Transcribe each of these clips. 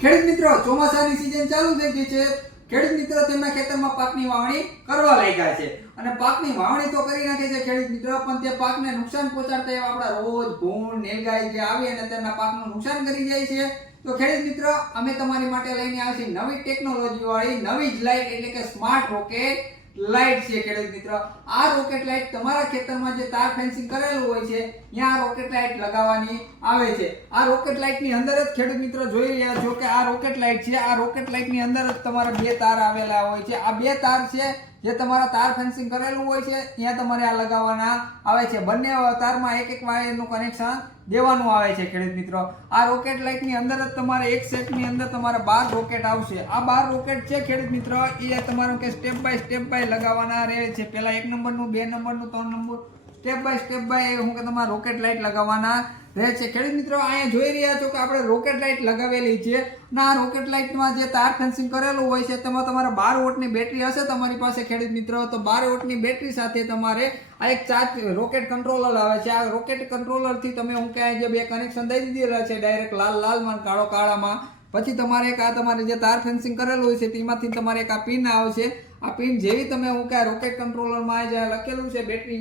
ખેડૂત મિત્રો, ચોમાસાની સિઝન ચાલુ થઈ ગઈ છે. ખેડૂત મિત્રો, તેમના ખેતરમાં પાકની વાવણી કરવા લાગ્યા છે. અને પાકની વાવણી તો કરી નાખે છે ખેડૂત મિત્રો, પણ તે પાકને નુકસાન પહોંચાડતા એવા આપણા રોજ ભૂંડ, નીલગાય જે આવી અને તેમના પાકનું નુકસાન કરી જાય છે. તો ખેડૂત મિત્રો, અમે તમારી માટે લઈને છીએ નવી ટેકનોલોજી વાળી, નવી જ લાઇટ એટલે કે સ્માર્ટ રોકેટ લાઇટ છે ખેડૂત મિત્રો. આ રોકેટ લાઇટ તમારા ખેતરમાં જે તાર ફેન્સિંગ કરેલું હોય છે, ત્યાં રોકેટ લાઇટ લગાવવાની આવે છે. આ રોકેટ લાઇટની અંદર જ ખેડૂત મિત્રો જોઈ રહ્યા છો કે આ રોકેટ લાઇટ છે. આ રોકેટ લાઇટની અંદર જ તમારા બે તાર આવેલા હોય છે. આ બે તાર છે જે તમારા તાર ફેન્સિંગ કરેલું હોય છે, ત્યાં તમારે આ લગાવવાના આવે છે. બંને તારમાં એક એક વાયરનું કનેક્શન દેવાનું આવે છે, ખેડૂત મિત્રો. આ રોકેટ લાઇટની અંદર જ તમારે એક સેટની અંદર તમારે બાર રોકેટ આવશે. આ બાર રોકેટ છે, ખેડૂત મિત્રો. એ તમારું કે સ્ટેપ બાય સ્ટેપ બાય લગાવવાના રહે છે. પહેલાં એક નંબરનું, બે નંબરનું, ત્રણ number step by step by હું કે તમારે રોકેટ લાઇટ લગાવવાના. રહે છે. ખેડૂત મિત્રો, અહીંયા જોઈ રહ્યા છો કે આપણે રોકેટ લાઇટ લગાવેલી છે અને આ રોકેટ લાઇટમાં જે તાર ફેન્સિંગ કરેલું હોય છે, તેમાં તમારે બાર વોટની બેટરી હશે તમારી પાસે, ખેડૂત મિત્રો. તો બાર વોટની બેટરી સાથે તમારે આ એક ચાર્જ રોકેટ કંટ્રોલર આવે છે. આ રોકેટ કંટ્રોલરથી તમે હું ક્યાંય જે બે કનેક્શન દઈ દીધેલા છે ડાયરેક્ટ લાલ લાલમાં કાળો કાળામાં પછી તમારે એક આ તમારે જે તાર ફેન્સિંગ કરેલું હોય છે, તેમાંથી તમારે એક આ પિન આવશે. આ પિન જેવી તમે હું ક્યાં રોકેટ કંટ્રોલરમાં જે લખેલું છે બેટરી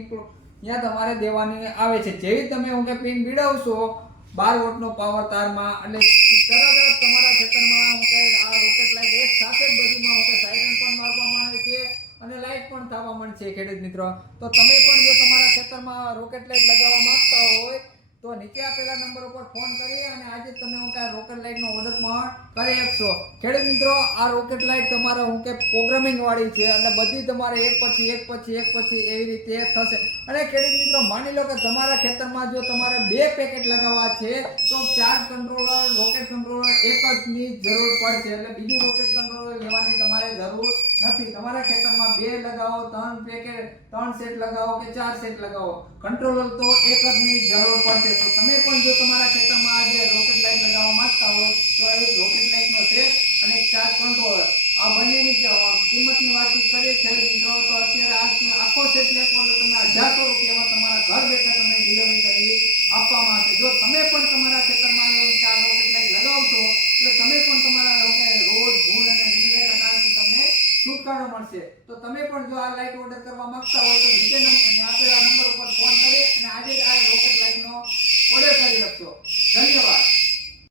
ત્યાં તમારે દેવાની આવે છે. જેવી તમે હું કે પિન બીડાવશો બાર વોટનો પાવર તારમાં એટલે તરત જ તમારા ખેતરમાં હું કે આ રોકેટ લાઇટ એક સાથે જ બધીમાં હું કે સાયરન પણ મારવામાં આવે છે અને લાઇટ પણ થવા માંડશે ખેડૂત મિત્રો. તો તમે પણ જો તમારા ખેતરમાં રોકેટ લાઇટ લગાવવા માંગતા હોય તો નીચે આપેલા નંબર ઉપર ફોન કરી અને આજે તમે હું કાંઈ રોકેટ લાઇટનો ઓર્ડર પણ કરી શકશો. ખેડૂત મિત્રો, આ રોકેટ લાઇટ તમારે હું કે પ્રોગ્રામિંગ વાળી છે, એટલે બધી તમારે એક પછી એક પછી એક પછી એવી રીતે થશે. અને ખેડૂત મિત્રો, માની લો કે તમારા ખેતરમાં જો તમારે બે પેકેટ લગાવવા છે, તો ચાર કંટ્રોલર, રોકેટ કંટ્રોલર એક જની જરૂર પડશે. એટલે બીજું રોકેટ કંટ્રોલર લેવાની તમારે જરૂર નથી. તમારા ખેતરમાં બે લગાવો, ત્રણ પેકેટ, ત્રણ સેટ લગાવો કે ચાર સેટ લગાવો. કંટ્રોલર તો એક જ ની જરૂર પડશે. તો તમે પણ જો તમારા ખેતરમાં આજે રોકેટ લાઇટ લગાવવા માંગતા હોય, તો એક રોકેટ લાઇટનો સેટ અને ચાર કંટ્રોલર આ બંનેની કિંમતની વાતચીત કરીએ. ખેડૂત મિત્રો, તો અત્યારે આખો સેટ લેશો તમે અઢારસો રૂપિયામાં તમારા ઘર બેઠા તમને ડિલિવરી કરી આપવામાં આવશે જો તમે પણ તમારા ખેતરમાં એવું કે આ રોકેટ લાઇટ લગાવશો એટલે તમે પણ તમારા રોકે રોજ ભૂલ અને નિર્ણયના કારણથી તમને છુટકારો મળશે. તો તમે પણ જો આ લાઇટ ઓર્ડર કરવા માંગતા હોય તો નીચે આપેલા નંબર ઉપર ફોન